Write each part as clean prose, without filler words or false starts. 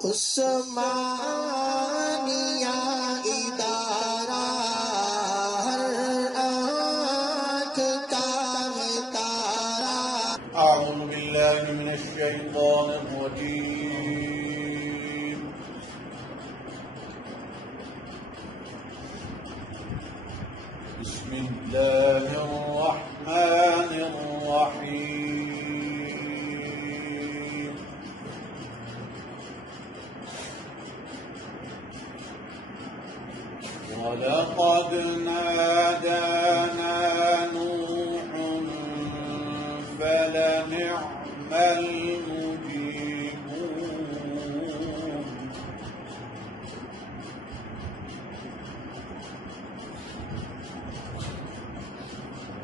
उस्मानिया इदारा हर आँख का है तारा। أعوذ بالله من الشيطان الرجيم. بسم الله الرحمن الرحيم. ولقد نادانا نوح فلنعم المجيبون.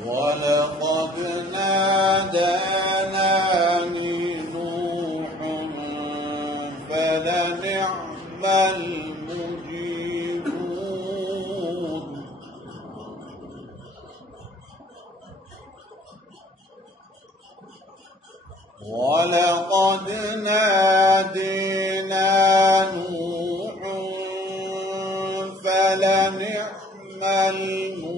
ولقد نادانا نوح فلنعم المجيبون. ولقد نادينا نوح فلنعم المجيبون.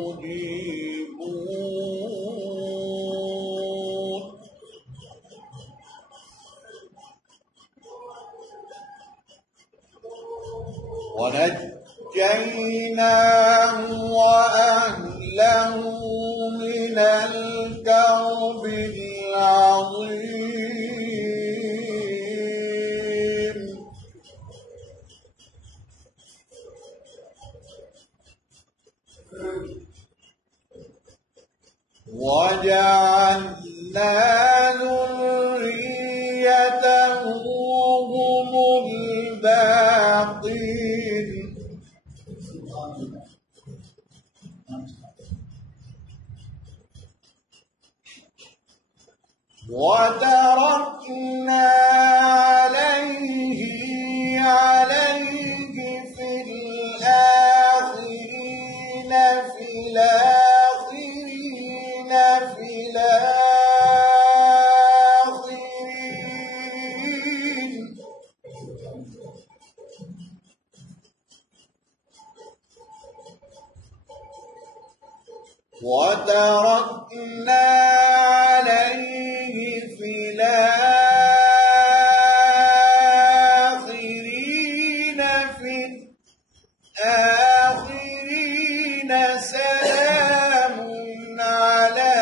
ونجيناه وأهله من الكرب العظيم. وجعلنا ذريته هم الباقين. وتركنا عليه في الآخرين وتركنا عليه في الآخرين سلام على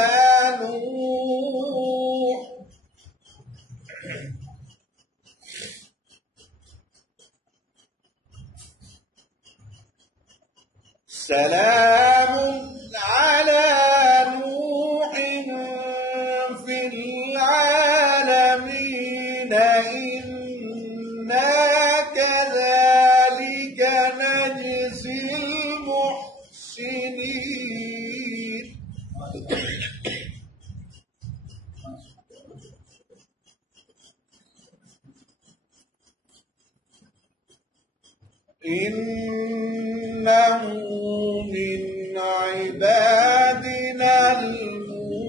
نوح. سلام على نوح في العالمين إنا كذلك نجزي المحسنين. إنه من عبادنا المؤمنين.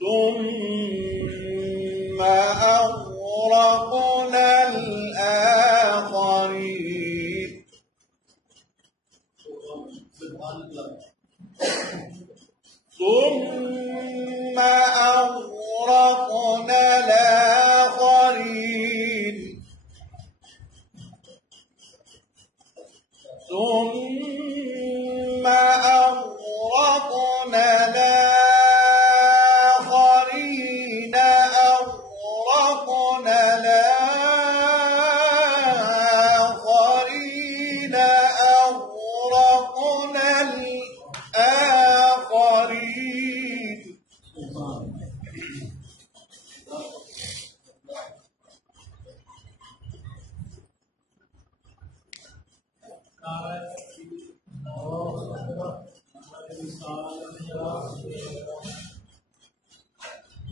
ثم أغرقنا الآخرين. ثم أغرقنا الآخرين. ثم أغرقنا الآخرين. أغرقنا الآخرين. أغرقنا الآخرين.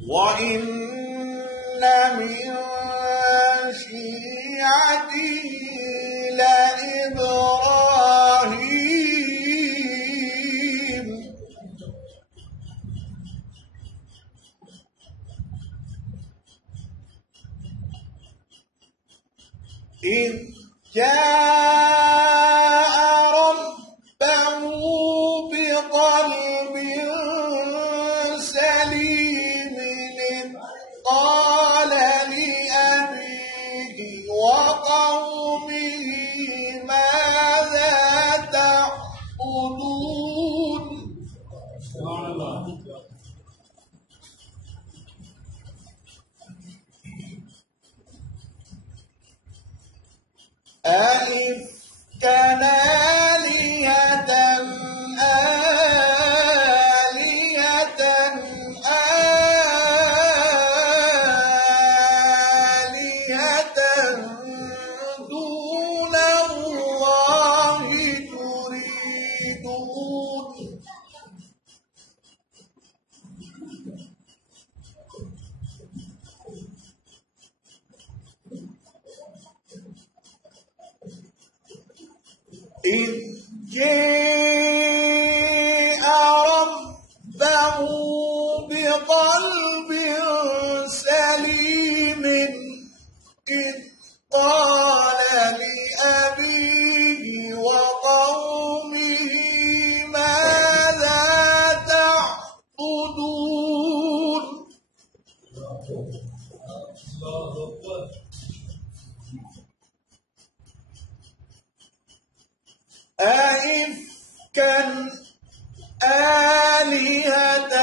وإن من شيعته لإبراهيم. إذ جاء ربه بقلب سليم إذ قال لأبيه وقومه ماذا تعبدون. سبحان الله. أئفكا آلهة دون الله تريدون. إذ جاء ربه بقلب سليم إذ قال لأبيه وقومه ماذا تعبدون. أئفكا آلهة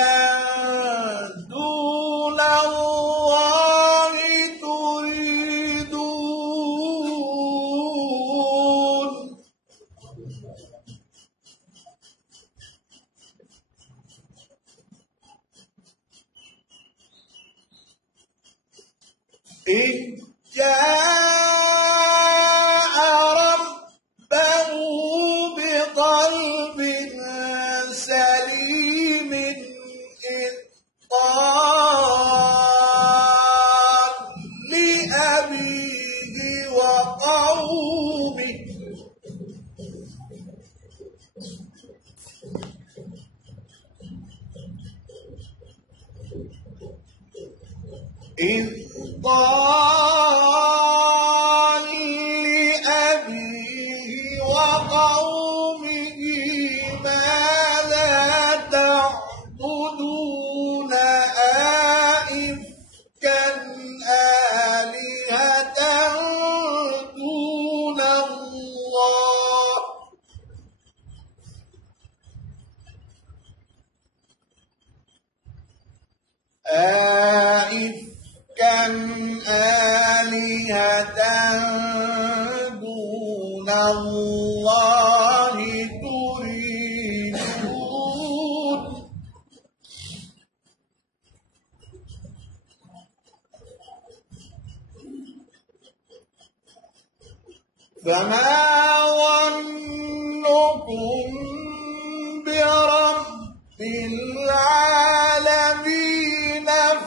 دون الله تريدون. إذ جاء ربه بقلب سليم إذ قال لأبيه وقومه إذ قال لأبيه وقومه ماذا تعبدون أئفكا آلهة دون الله أئفكا آلهة دون الله تريدون. فما ظنكم برب العالمين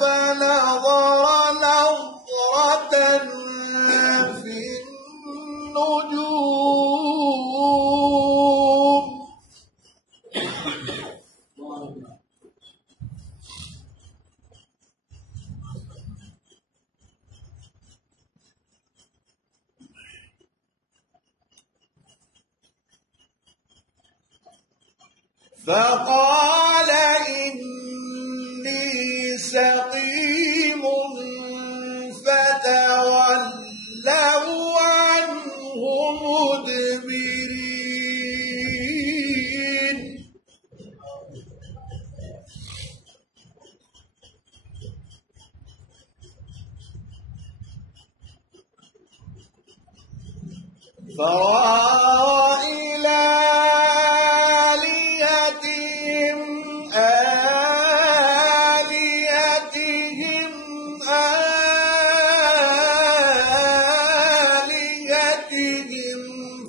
فنظر نظرة في النجوم. فقال إني سقيم فتولوا عنه مدبرين. فراغ إلى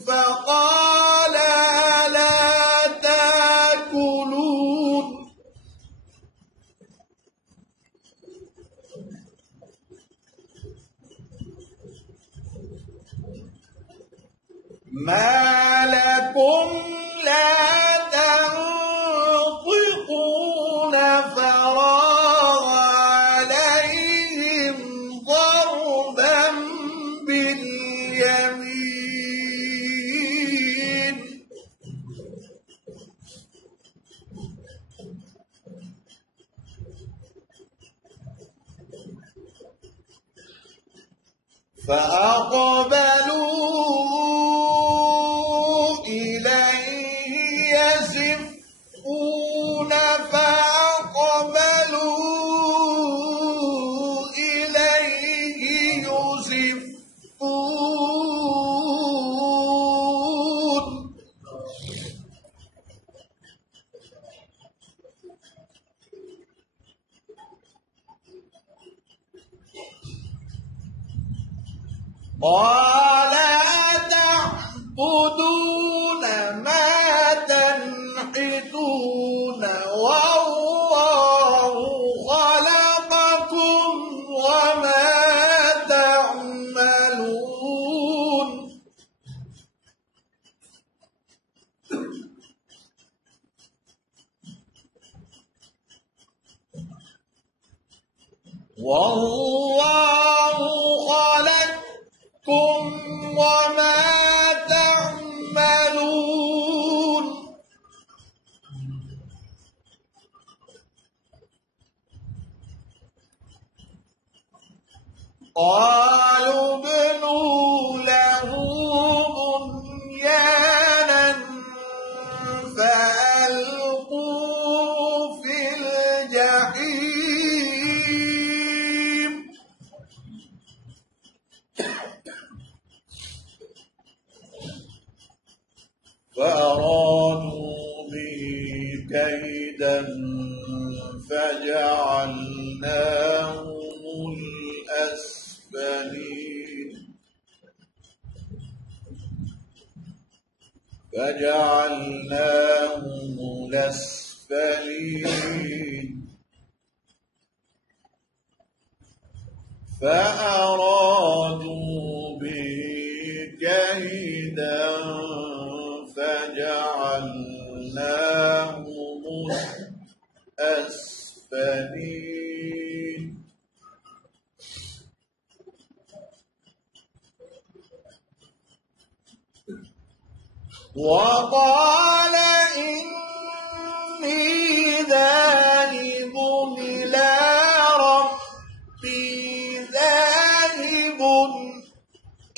فقال لا تاكلون. ما لكم لا تنطقون. فراغ عليهم ضربا باليمين. فأقبلوا إليه يزفون فأقبلوا إليه يزفون قال أتعبدون ما تنحتون والله خلقكم وما تعملون والله خلقكم وما تعملون قالوا ابنوا له بنيانا فألقوه في الجحيم فأرادوا به كيدا فجعلناهم الأسفلين فأرادوا به كيدا فجعلناهم الأسفلين وقال إني ذاهب إلى ربي ذاهب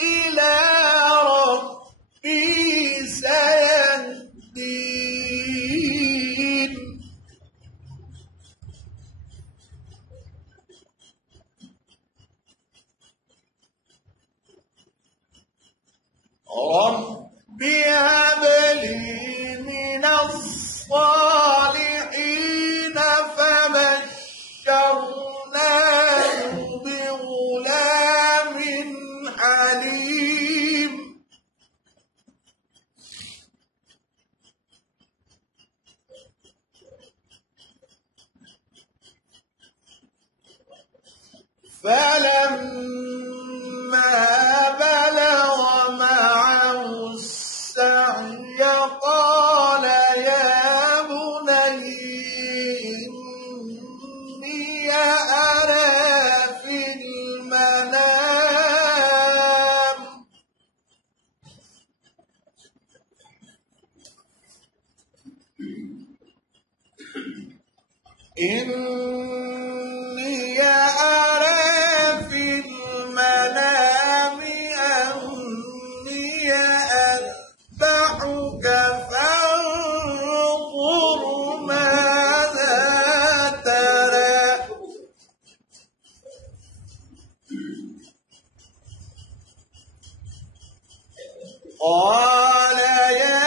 إلى ربي سيهدين رب هب لي من الصالحين فبشرناه بغلام حليم فلما بلغ معه السعي قال يا بني إني أرى في المنام إني أرى في المنام أني أذبحك فانظر ماذا ترى قال يا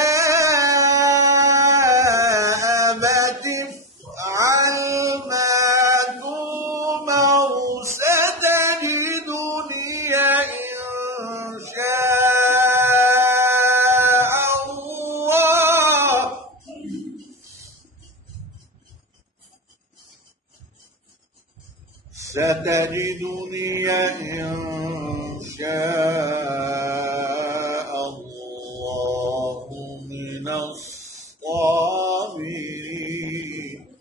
أبت افعل ما تؤمر ستجدني إن شاء الله إن شاء الله من الصابرين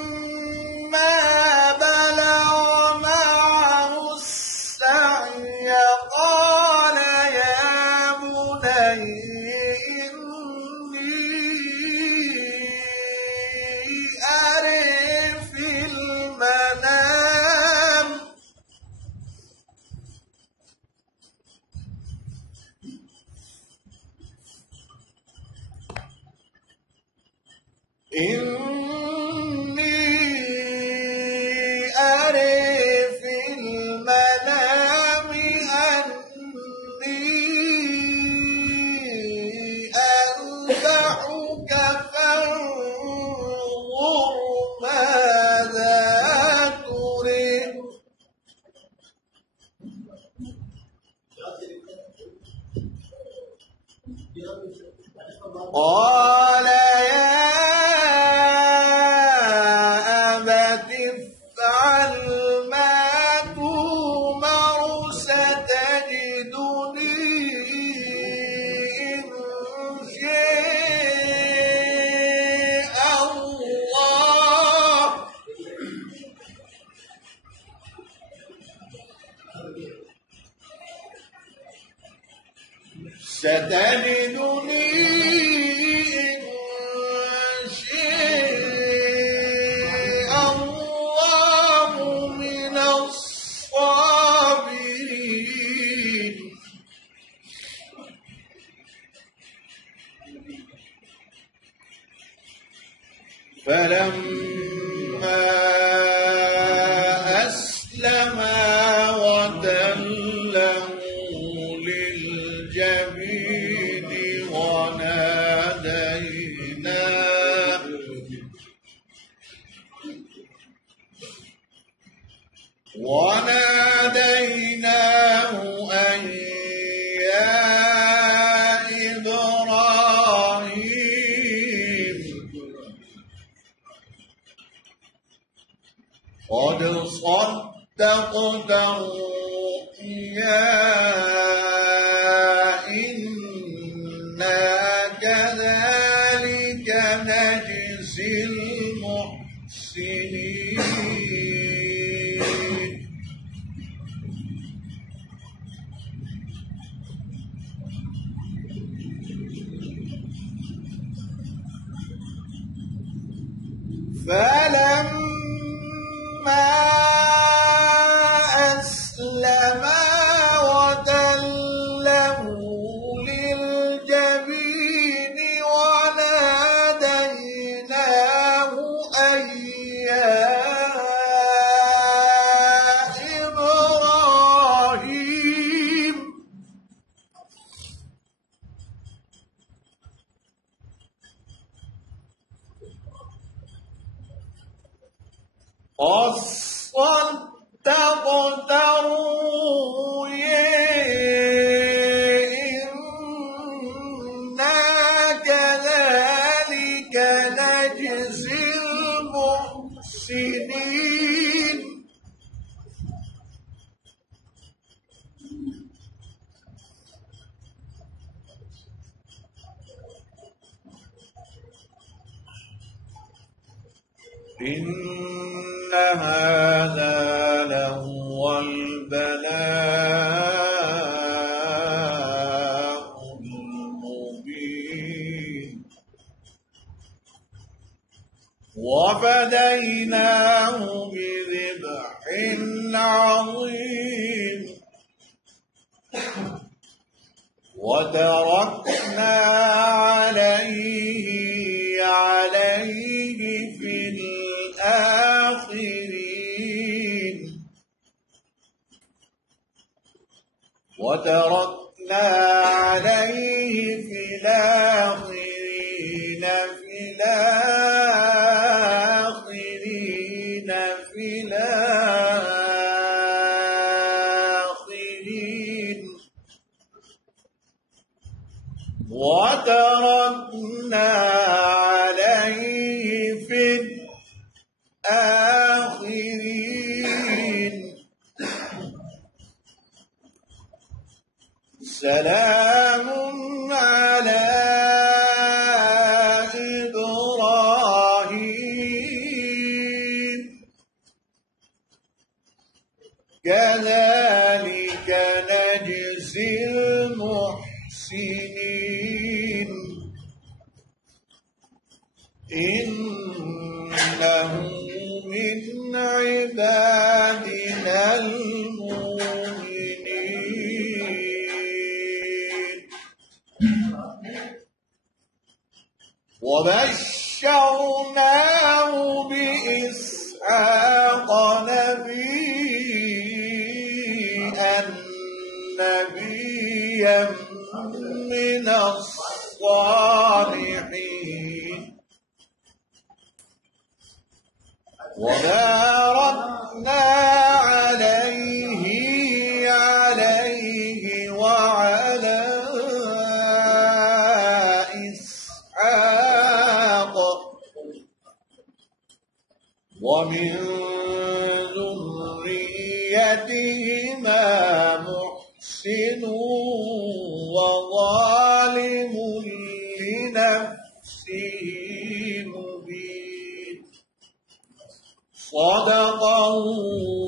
فلما بلغ معه السعي قال يا بني إني إني أري في المنام أني أذبحك فانظر ماذا ترى. قال يا أبت افعل ما تؤمر ستجدني إن شاء الله ستجدني إن شاء الله من الصابرين. فلما أسلما وتله للجبين وناديناه أن يا إبراهيم قد صدقت الرؤيا إنا كذلك نجزي المحسنين. فلما أسلما وتله للجبين وناديناه أن يا إبراهيم قد صدقت الرؤيا إنا كذلك نجزي المحسنين. إن هذا لهو البلاء المبين وفديناه بذبح عظيم وتركنا عليه في الآخرين وتركنا عليه في الآخرين وتركنا عليه في الآخرين سلام على إبراهيم كذلك نجزي المحسنين إنه من عبادنا المؤمنين وبشرناه نبيا من الصالحين وباركنا عليه وعلى إسحاق ومن ذريتهما محسن وظالم لنفسه مبين صدق الله